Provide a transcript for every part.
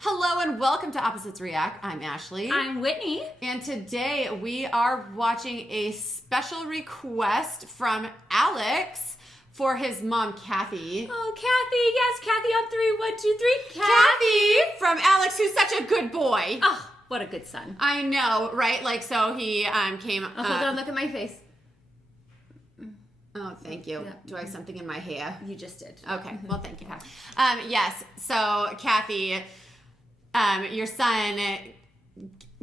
Hello and welcome to Opposites React. I'm Ashley. I'm Whitney. And today we are watching a special request from Alex for his mom, Kathy. Oh, Kathy. Yes, Kathy on 3. 1, 2, 3. Kathy from Alex, who's such a good boy. Oh, what a good son. I know, right? Like, so he came... Oh, hold on, look at my face. Oh, thank you. Yeah. Do I have something in my hair? You just did. Okay, well, thank you, Kathy. Yes, so Kathy, your son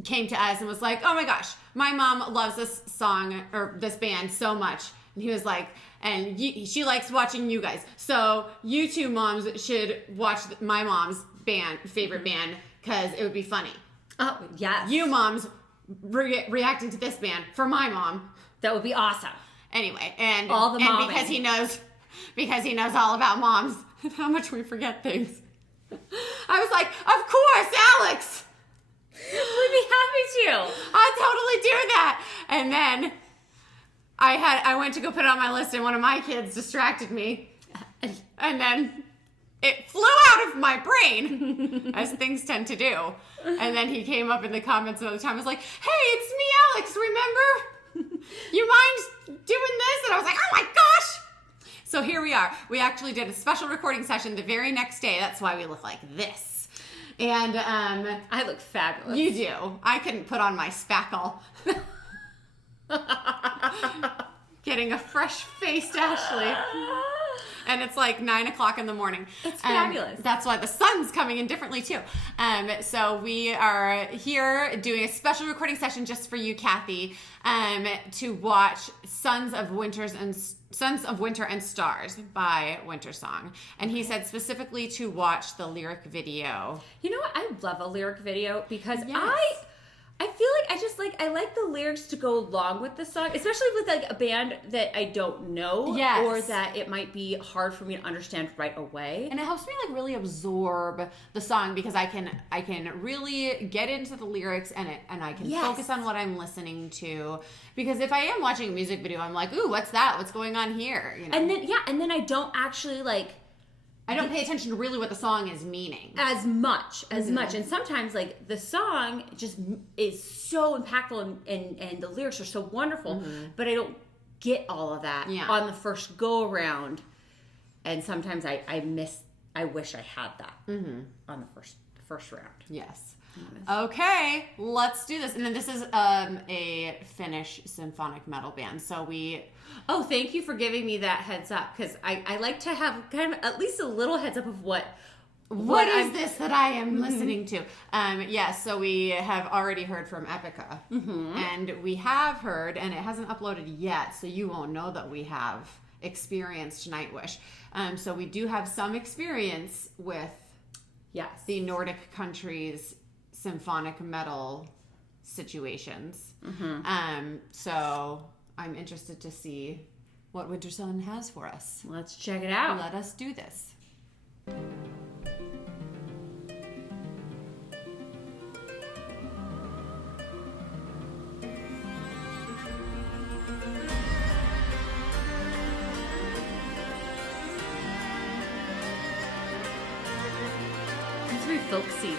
came to us and was like, oh my gosh, my mom loves this song or this band so much. And he was like, and she likes watching you guys. So you two moms should watch my mom's favorite band because it would be funny. Oh, yes. You moms reacting to this band for my mom. That would be awesome. Anyway, and all the momming. because he knows all about moms and how much we forget things. I was like, of course, Alex. We'd be happy to. I'd totally do that. And then I went to go put it on my list and one of my kids distracted me. And then it flew out of my brain, as things tend to do. And then he came up in the comments another time and was like, hey, it's me, Alex, remember? You mind doing this? And I was like, oh my gosh. So here we are. We actually did a special recording session the very next day. That's why we look like this. And I look fabulous. you do. I couldn't put on my spackle. Getting a fresh-faced Ashley. And it's like 9 o'clock in the morning. It's fabulous. That's why the sun's coming in differently too. So we are here doing a special recording session just for you, Kathy, to watch Sons of Winter and Stars by Wintersun. And he said specifically to watch the lyric video. You know what? I love a lyric video because Yes. I feel like I like the lyrics to go along with the song, especially with like a band that I don't know, Yes. or that it might be hard for me to understand right away. And it helps me like really absorb the song because I can really get into the lyrics and I can Yes. focus on what I'm listening to. Because if I am watching a music video, I'm like, ooh, what's that? What's going on here? You know? And then I don't actually I don't pay attention to really what the song is meaning. as much. And sometimes like the song just is so impactful and the lyrics are so wonderful, but I don't get all of that on the first go around. And sometimes I wish I had that on the first round. Yes. Okay, let's do this. And then this is a Finnish symphonic metal band. So we... Oh, thank you for giving me that heads up, because I like to have kind of at least a little heads up of what is this that I am listening to? Yes, so we have already heard from Epica. And we have heard, and it hasn't uploaded yet, so you won't know that we have experienced Nightwish. So we do have some experience with the Nordic countries' symphonic metal situations. So I'm interested to see what Wintersun has for us. Let's check it out. Let us do this. It's very folksy.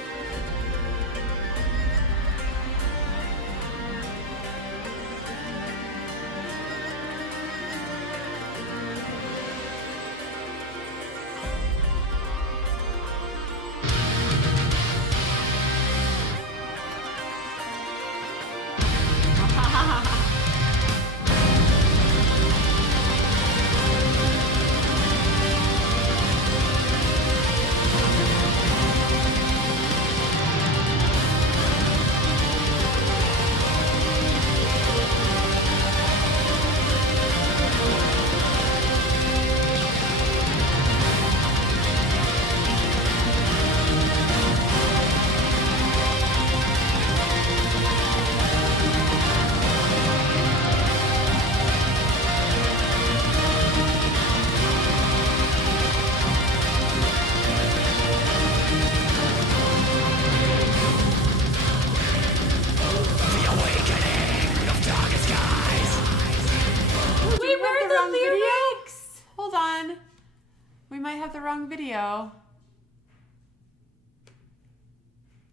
We might have the wrong video.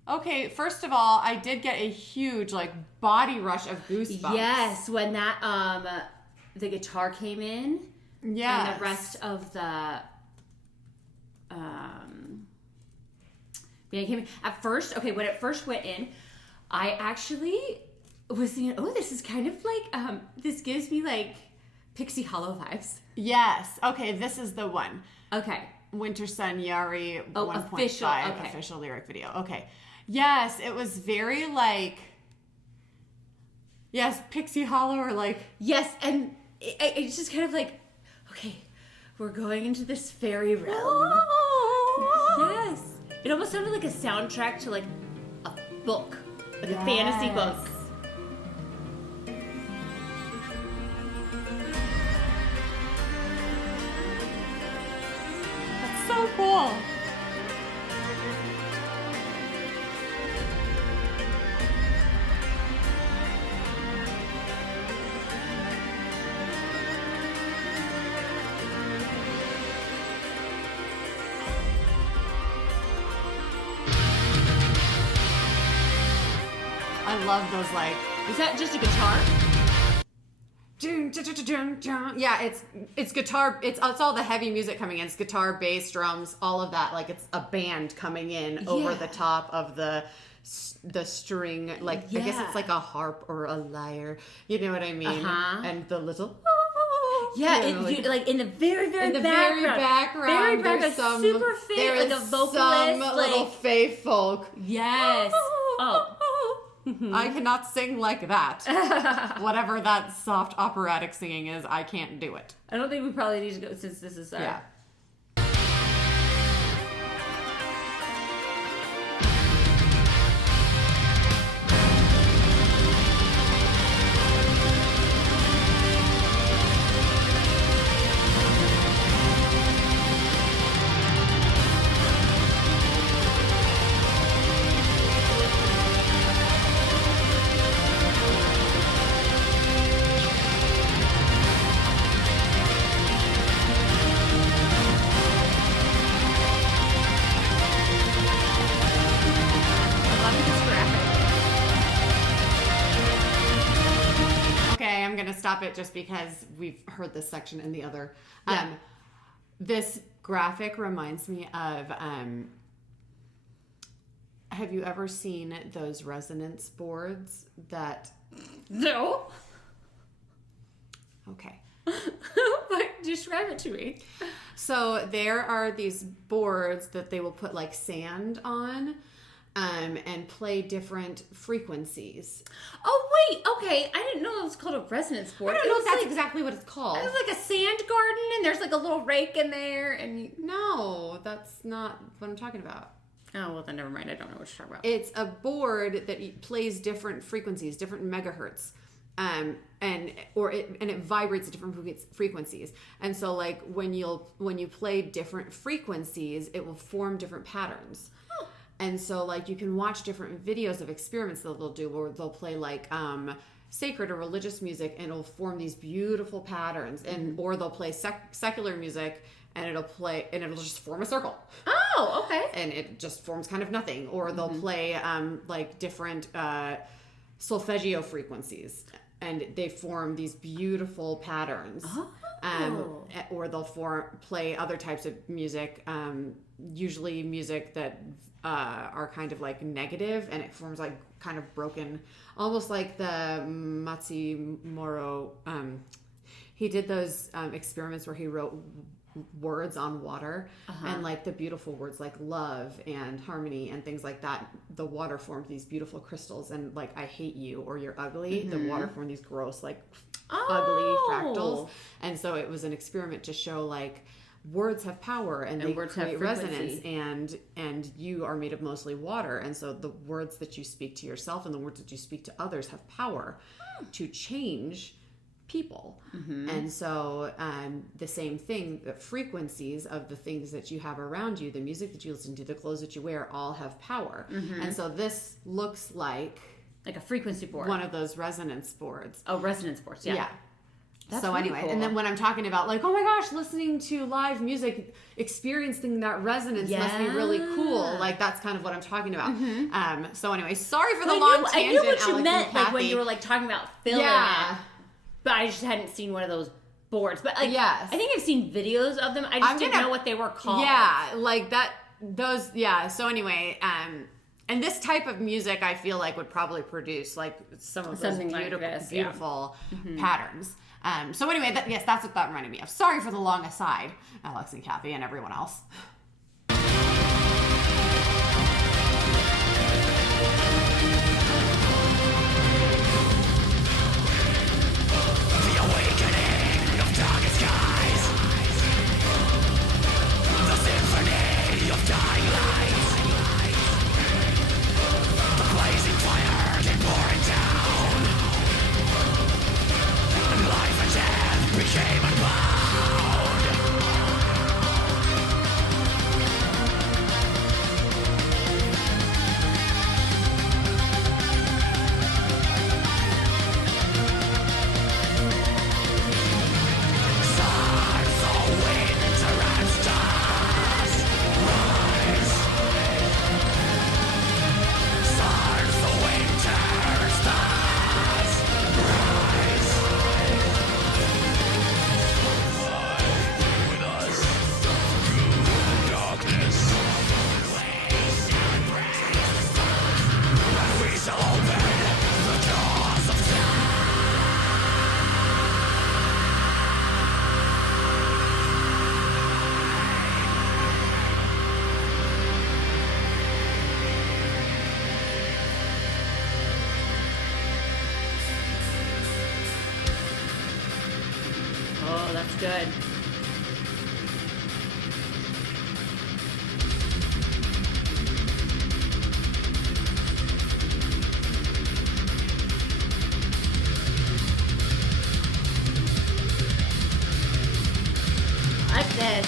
Okay, first of all, I did get a huge like body rush of goosebumps. Yes, when that the guitar came in. Yeah. And the rest of the came in. At first, okay, when it first went in, I actually was thinking, oh, this is kind of like this gives me like Pixie Hollow vibes. Yes. Okay, this is the one. Okay. Wintersun Yari 1.5 official lyric video. Okay. Yes, it was very like Pixie Hollow or like yes, and it's just kind of like, okay, we're going into this fairy realm. Yes. It almost sounded like a soundtrack to like a book, like a fantasy book. That's so cool. I love those like. Is that just a guitar? Yeah, it's guitar. It's all the heavy music coming in. It's guitar, bass, drums, all of that. Like it's a band coming in over the top of the string. Like I guess it's like a harp or a lyre. You know what I mean? And the little. Yeah, like in the very background, there's some super fake, like a vocalist, some like, little fave folk. Yes. Oh. I cannot sing like that. Whatever that soft operatic singing is, I can't do it. I don't think we probably need to go since this is yeah. I'm going to stop it just because we've heard this section in the other. This graphic reminds me of, have you ever seen those resonance boards that... No. Okay. But describe it to me. So there are these boards that they will put like sand on. And play different frequencies. Oh, wait. Okay. I didn't know it was called a resonance board. I don't know if that's exactly what it's called. It's like a sand garden, and there's like a little rake in there, and No, that's not what I'm talking about. Oh, well, then never mind. I don't know what you're talking about. It's a board that plays different frequencies, different megahertz. And it vibrates at different frequencies. And so like when you play different frequencies, it will form different patterns. And so, like, you can watch different videos of experiments that they'll do where they'll play, like, sacred or religious music, and it'll form these beautiful patterns. And or they'll play secular music, and it'll just form a circle. Oh, okay. And it just forms kind of nothing. Or they'll play, like, different solfeggio frequencies, and they form these beautiful patterns. Oh. Or they'll play other types of music, usually music that are kind of like negative, and it forms like kind of broken, almost like the Matsumoto. He did those experiments where he wrote words on water, and like the beautiful words like love and harmony and things like that. The water formed these beautiful crystals, and like I hate you or you're ugly. The water formed these gross like ugly fractals, and so it was an experiment to show like words have power and they create resonance, and you are made of mostly water, and so the words that you speak to yourself and the words that you speak to others have power to change people. And so the same thing, the frequencies of the things that you have around you, the music that you listen to, the clothes that you wear, all have power. And so this looks like a frequency board, one of those resonance boards. Oh, resonance boards. Yeah. That's so anyway, cool. And then when I'm talking about like, oh my gosh, listening to live music, experiencing that resonance must be really cool. Like that's kind of what I'm talking about. So anyway, sorry for the long tangent. I knew what you meant, like when you were like talking about filling it, but I just hadn't seen one of those boards. But like, I think I've seen videos of them. I just didn't know what they were called. Yeah, like that. Those. Yeah. So anyway, and this type of music, I feel like would probably produce like some of those beautiful patterns. So anyway, that's what that reminded me of. Sorry for the long aside, Alex and Kathy and everyone else. The awakening of darkest skies, the symphony of dying lights, the blazing fire came pouring down, and life and death became unbound. Sons of winter and stars, rise. Sons of winter stars, rise. With us through darkness, and we shall open the doors of Oh, that's good. I like this.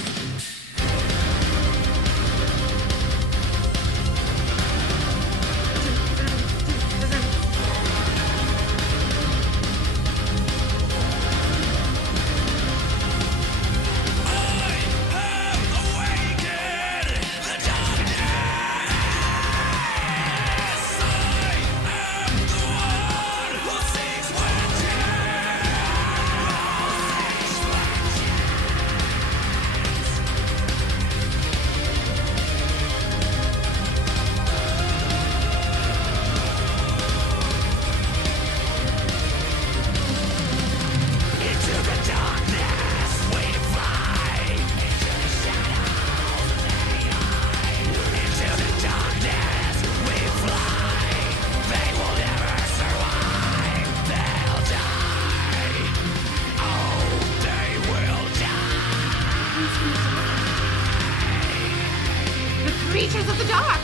Creatures of the dark.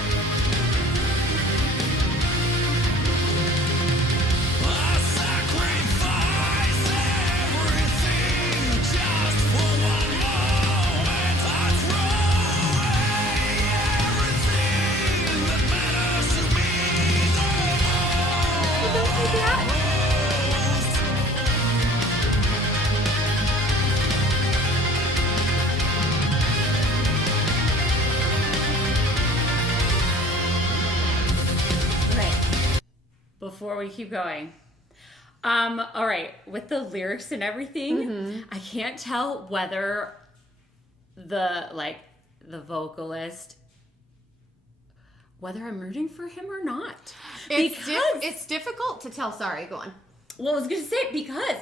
Before we keep going. All right, with the lyrics and everything, I can't tell whether the vocalist, whether I'm rooting for him or not. It's difficult to tell. Sorry, go on. Well, I was gonna say, because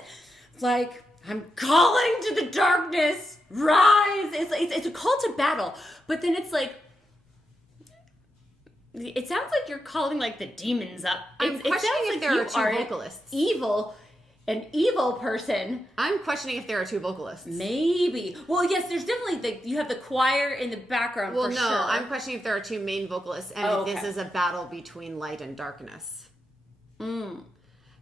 like I'm calling to the darkness, rise. It's a call to battle, but then it's like, it sounds like you're calling like the demons up. I'm questioning if there are two vocalists. An evil person. I'm questioning if there are two vocalists. Maybe. Well, yes, there's definitely you have the choir in the background. Well, for no, sure. I'm questioning if there are two main vocalists and if this is a battle between light and darkness.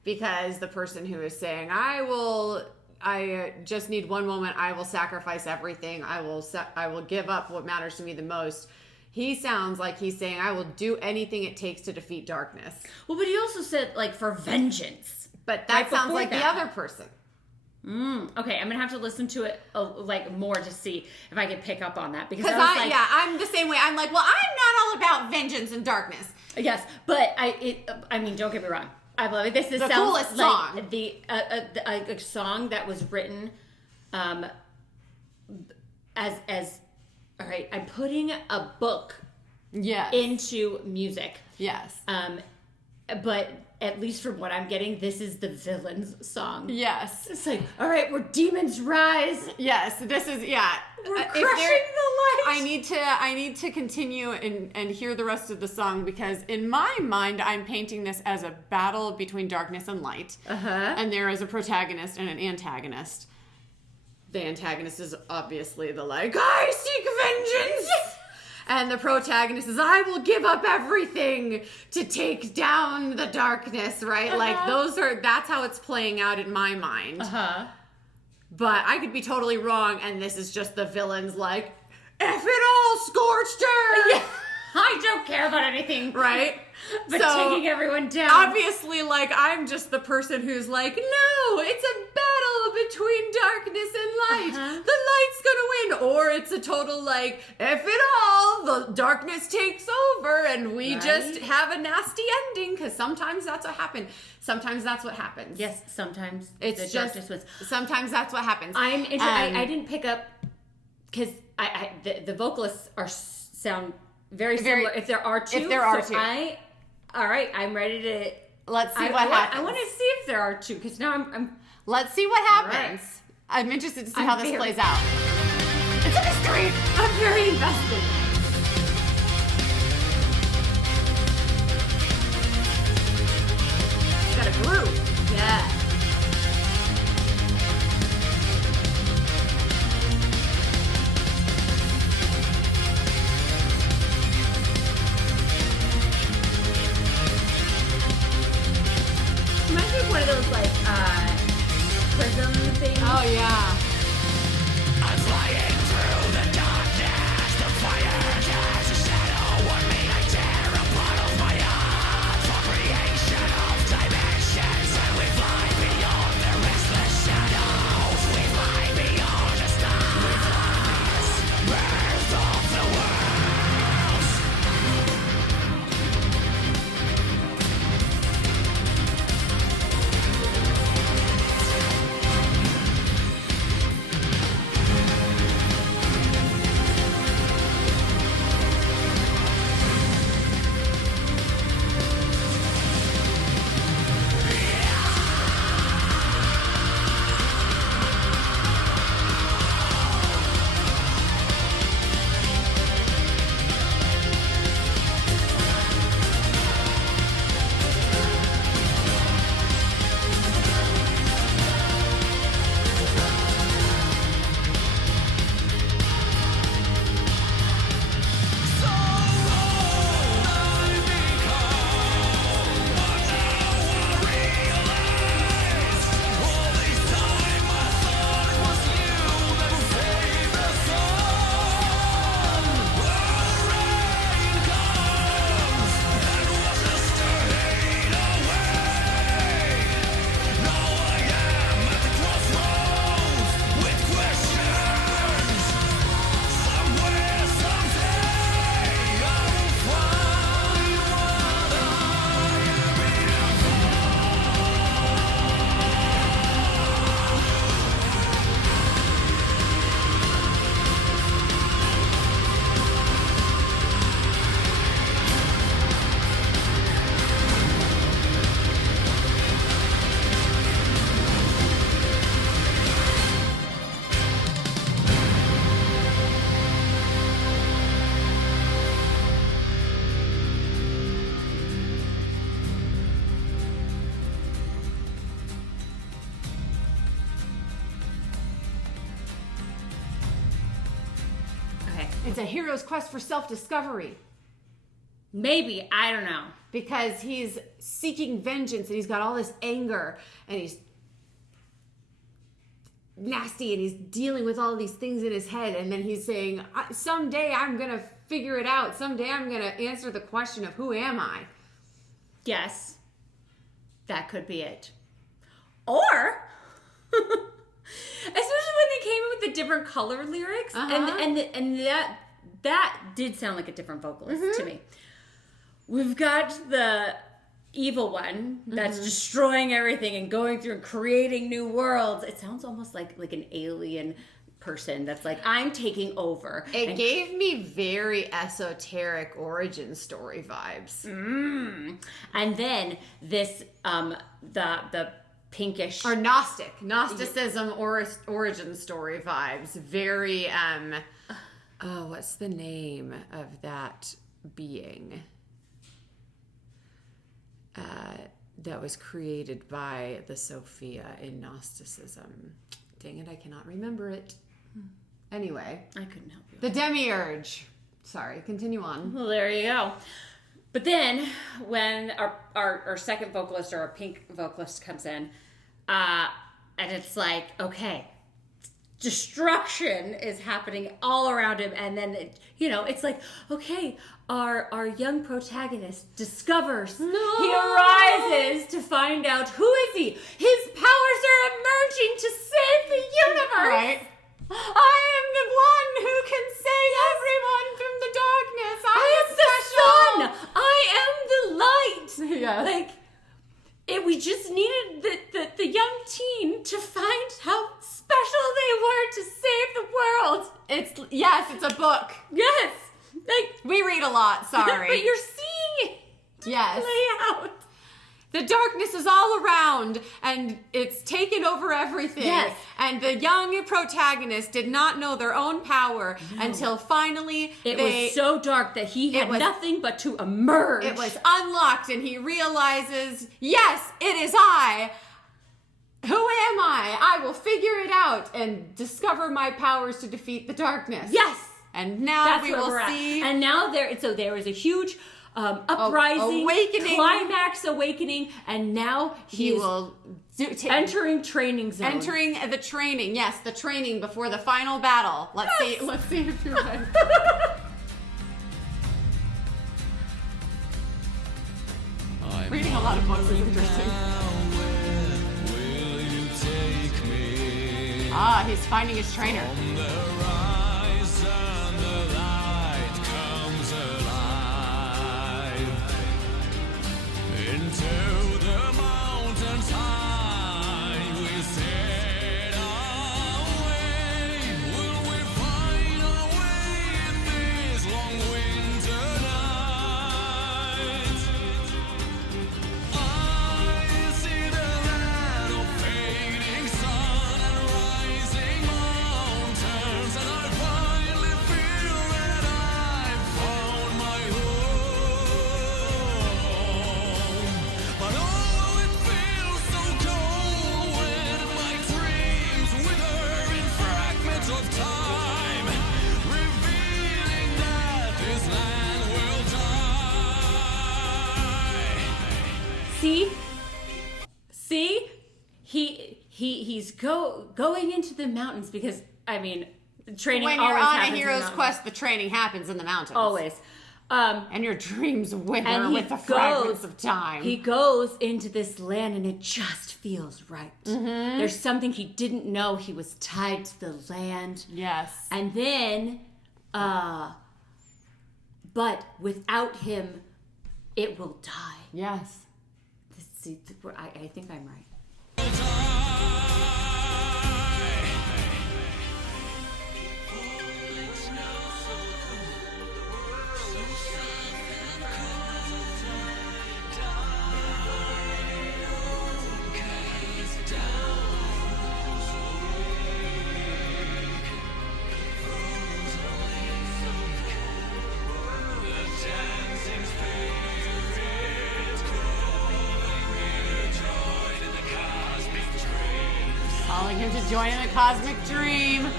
Because the person who is saying, I just need one moment. I will sacrifice everything. I will give up what matters to me the most. He sounds like he's saying, I will do anything it takes to defeat darkness. Well, but he also said, like, for vengeance. But that sounds like the other person. Okay, I'm gonna have to listen to it more to see if I can pick up on that because I'm the same way. I'm like, well, I'm not all about vengeance and darkness. Yes, but I mean, don't get me wrong. I love it. This is the coolest song. A song that was written, as all right. I'm putting a book, into music. Yes. But at least from what I'm getting, this is the villain's song. Yes. It's like, all right, where demons rise. Yes, this is, We're crushing the light. I need to continue and hear the rest of the song because in my mind, I'm painting this as a battle between darkness and light. And there is a protagonist and an antagonist. The antagonist is obviously the I seek vengeance! And the protagonist is, I will give up everything to take down the darkness, right? That's how it's playing out in my mind. But I could be totally wrong, and this is just the villain's like, F it all, scorched her! Yeah. I don't care about anything. Right? But taking everyone down. Obviously, I'm just the person who's like, no, it's a battle between darkness and light. The light's gonna win. Or it's a total F it all, the darkness takes over and we just have a nasty ending because sometimes that's what happens. Sometimes that's what happens. Yes, sometimes it's just, sometimes that's what happens. I didn't pick up because the vocalists sound very similar. If there are two. All right, I'm ready to. Let's see what happens. I want to see if there are two because now I'm. Let's see what happens. Right. I'm interested to see how this plays out. It's a mystery. I'm very invested. It's got a groove. Yeah. One of those prism things. Oh yeah. I'm flying through the darkness. The fire casts a shadow on me. I tear apart of my heart for creation of dimensions, and we fly beyond the restless shadows. We fly beyond the stars. Birth of the worlds. It's a hero's quest for self-discovery. Maybe, I don't know. Because he's seeking vengeance and he's got all this anger and he's nasty and he's dealing with all these things in his head, and then he's saying, someday I'm going to figure it out. Someday I'm going to answer the question of who am I? Yes. That could be it. Or Especially when they came in with the different color lyrics, and that did sound like a different vocalist to me. We've got the evil one that's destroying everything and going through and creating new worlds. It sounds almost like an alien person that's like, I'm taking over. It gave me very esoteric origin story vibes. And then this the pinkish or Gnosticism origin story vibes. Very what's the name of that being that was created by the Sophia in Gnosticism? Dang it, I cannot remember it. Anyway, I couldn't help you. The Demiurge. Sorry, continue on. Well, there you go. But then when our second vocalist, or our pink vocalist, comes in, and it's like, okay, destruction is happening all around him, and then it's like, okay, our young protagonist discovers, he arises to find out who is he. His powers are emerging to save the universe. Right. I am the one who can save everyone from the darkness. I am the sun. I am the light. Yes. We just needed the young teen to find how special they were to save the world. It's a book. Yes. We read a lot, sorry. But you're seeing it play out. The darkness is all around, and it's taken over everything. Yes. And the young protagonist did not know their own power until finally it was so dark that he had nothing but to emerge. It was unlocked, and he realizes, yes, it is I. Who am I? I will figure it out and discover my powers to defeat the darkness. Yes. And now we will see. And now there is a huge uprising, climax awakening, and now he will entering training zone. Entering the training, yes, the training before the final battle. Let's see if you're right. Reading a lot of books is interesting. He's finding his trainer. Into the mountains high, we set away. Will we find our way in this long winter night? I see the land of fading sun and rising mountains, and I finally feel that I've found my But oh, it feels so cold when my dreams wither in fragments of time, revealing that this land will die. See, he's going into the mountains because training. When always you're on a happens hero's in the quest, the training happens in the mountains. always. And your dreams wither with the fragments of time. He goes into this land and it just feels right. There's something he didn't know. He was tied to the land. Yes. And then, but without him, it will die. Yes. See, I think I'm right. Calling him to join in the cosmic dream.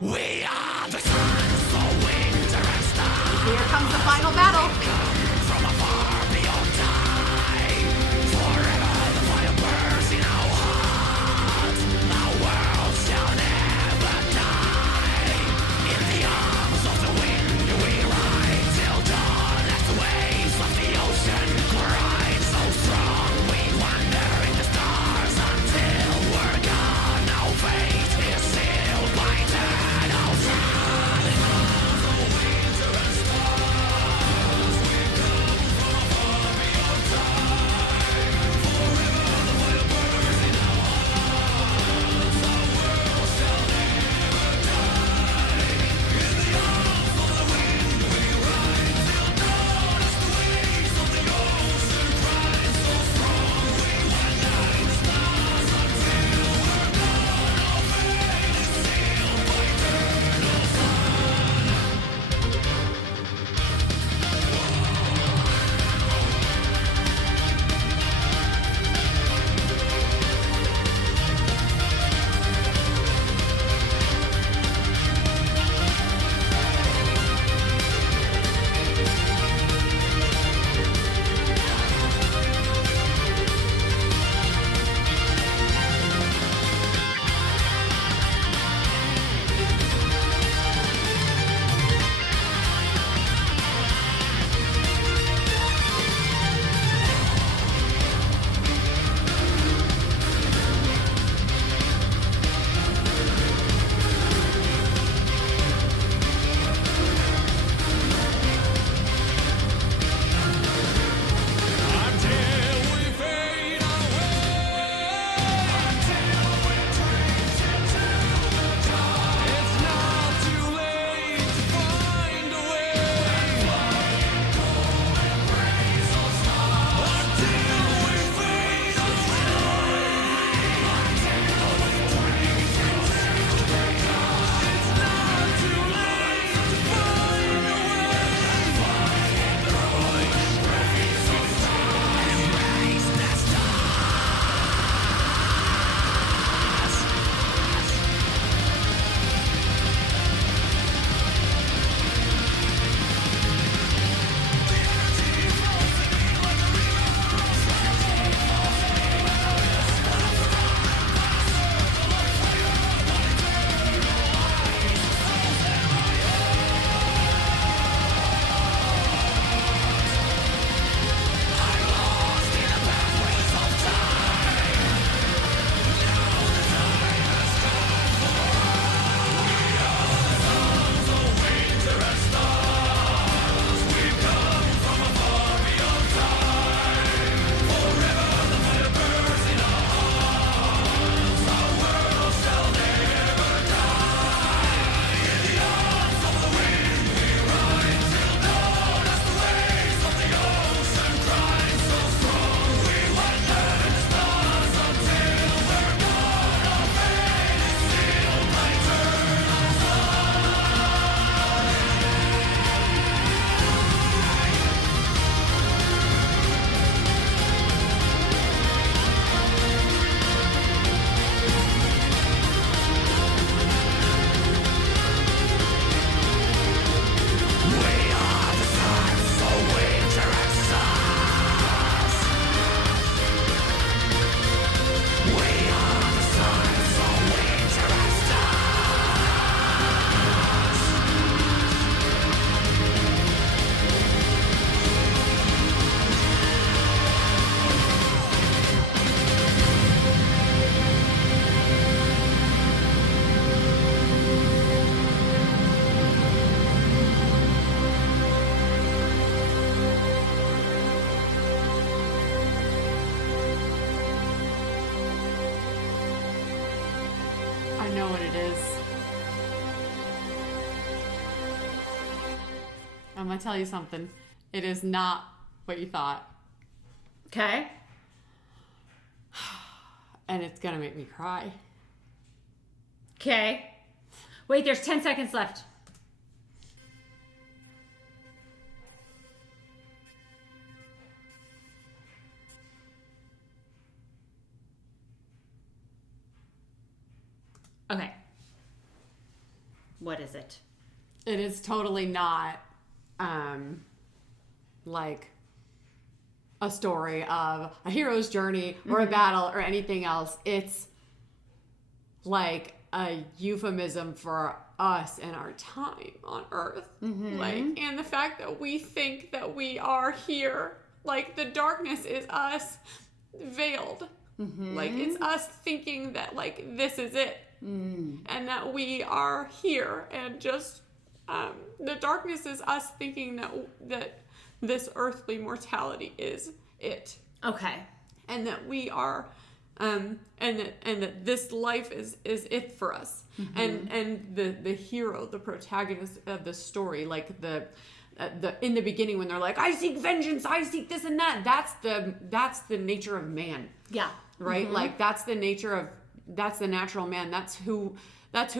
We are the sons of winter and star. Here comes the final battle. From afar beyond time, forever the fire burns in our hearts. Our world shall never die. In the arms of the wind we ride till dawn, as the waves of the ocean grind so strong. We wander in the stars until we're it is. I'm gonna tell you something. It is not what you thought. Okay. And it's gonna make me cry. Okay. Wait, there's 10 seconds left. Okay. What is it? It is totally not like a story of a hero's journey or a battle or anything else. It's like a euphemism for us and our time on Earth. Like, and the fact that we think that we are here. Like, the darkness is us veiled. Like, it's us thinking that, like, this is it. And that we are here. And just, the darkness is us thinking that this earthly mortality is it. Okay. And that we are, and that this life is it for us. And the hero, the protagonist of the story, like the in the beginning when they're like, I seek vengeance, I seek this and that. That's the nature of man. Yeah. Right? Like that's the natural man. That's who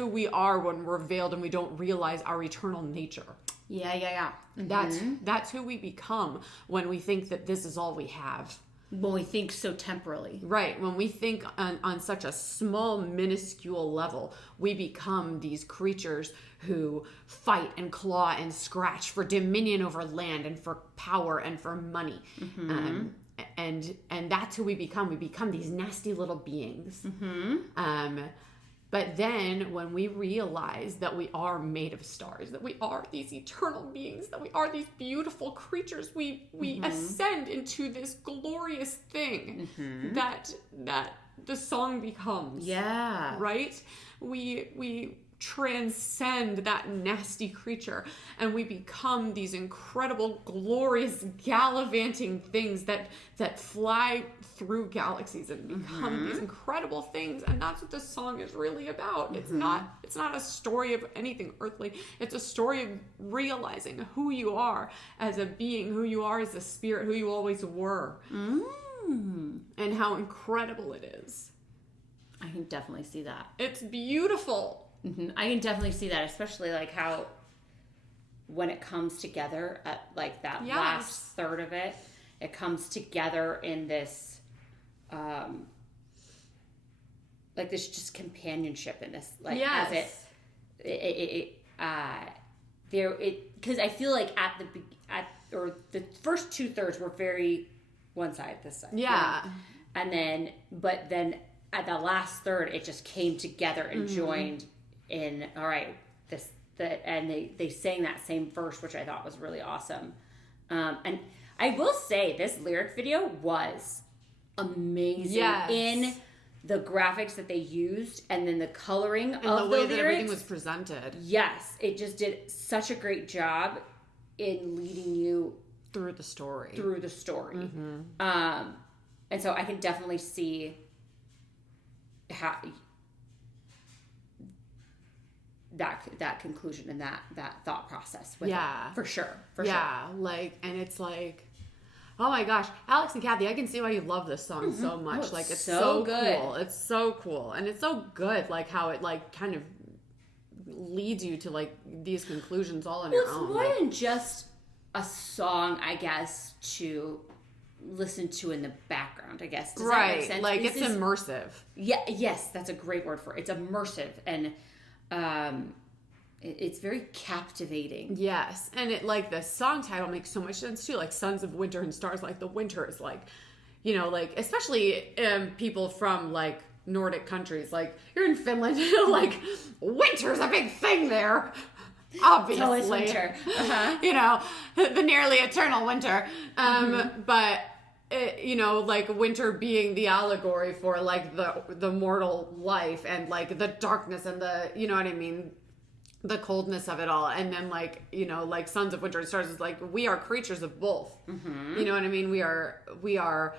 we are when we're veiled and we don't realize our eternal nature. Yeah. That's who we become when we think that this is all we have. When we think so temporally. Right. When we think on such a small, minuscule level, we become these creatures who fight and claw and scratch for dominion over land and for power and for money. And that's who we become. We become these nasty little beings. But then when we realize that we are made of stars, that we are these eternal beings, that we are these beautiful creatures, we ascend into this glorious thing that the song becomes. Yeah. Right? We transcend that nasty creature and we become these incredible, glorious, gallivanting things that fly through galaxies and become these incredible things. And that's what this song is really about. It's not a story of anything earthly. It's a story of realizing who you are as a being, who you are as a spirit, who you always were, and how incredible it is. I can definitely see that. It's beautiful. I can definitely see that, especially like how when it comes together at like that last third of it, it comes together in this like this just companionship in this, like as because I feel like or the first 2/3 were very one side, this side, and then at the last third it just came together and joined in. All right, and they sang that same verse, which I thought was really awesome. And I will say this lyric video was amazing in the graphics that they used and then the coloring and of the way that everything was presented. Yes, it just did such a great job in leading you through the story. And so I can definitely see how that conclusion and that thought process with it, for sure. Like, and it's like, oh my gosh, Alex and Kathy, I can see why you love this song so much. Like, it's so good. Cool. It's so cool. And it's so good, like, how it, like, kind of leads you to, like, these conclusions all on your own. It's more than just a song, I guess, to listen to in the background, I guess. Does that make sense? Like, it's immersive. Yeah, yes, that's a great word for it. It's immersive, and it's very captivating. Yes, and it, like, the song title makes so much sense too. Like, Sons of Winter and Stars, like, the winter is like, you know, like, especially people from, like, Nordic countries, like, you're in Finland, like, winter's a big thing there. Obviously, it's always winter. You know, the nearly eternal winter. But you know, like, winter being the allegory for, like, the mortal life and, like, the darkness and the, you know what I mean, the coldness of it all. And then, like, you know, like, Sons of Winter and Stars is like, we are creatures of both. You know what I mean? We are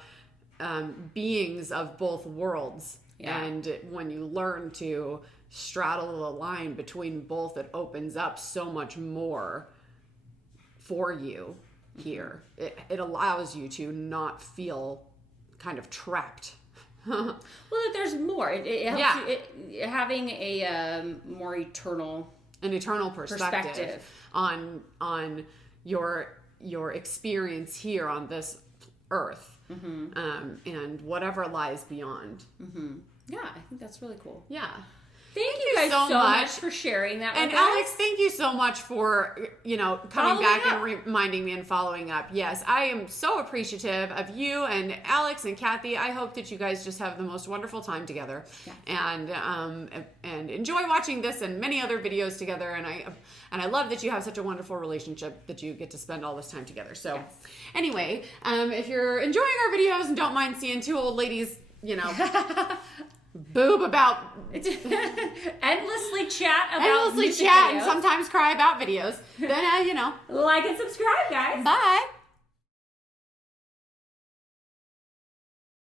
beings of both worlds. Yeah. And when you learn to straddle the line between both, it opens up so much more for you here. It allows you to not feel kind of trapped. Well, there's more. It helps you, having a more eternal perspective on your experience here on this earth, and whatever lies beyond. Yeah, I think that's really cool. Yeah. Thank you guys so much for sharing that with us. And Alex, thank you so much for, coming back and reminding me and following up. Yes, I am so appreciative of you and Alex and Kathy. I hope that you guys just have the most wonderful time together, and enjoy watching this and many other videos together. And I love that you have such a wonderful relationship that you get to spend all this time together. So anyway, if you're enjoying our videos and don't mind seeing two old ladies, boob about endlessly chat and sometimes cry about videos, then like and subscribe, guys. Bye.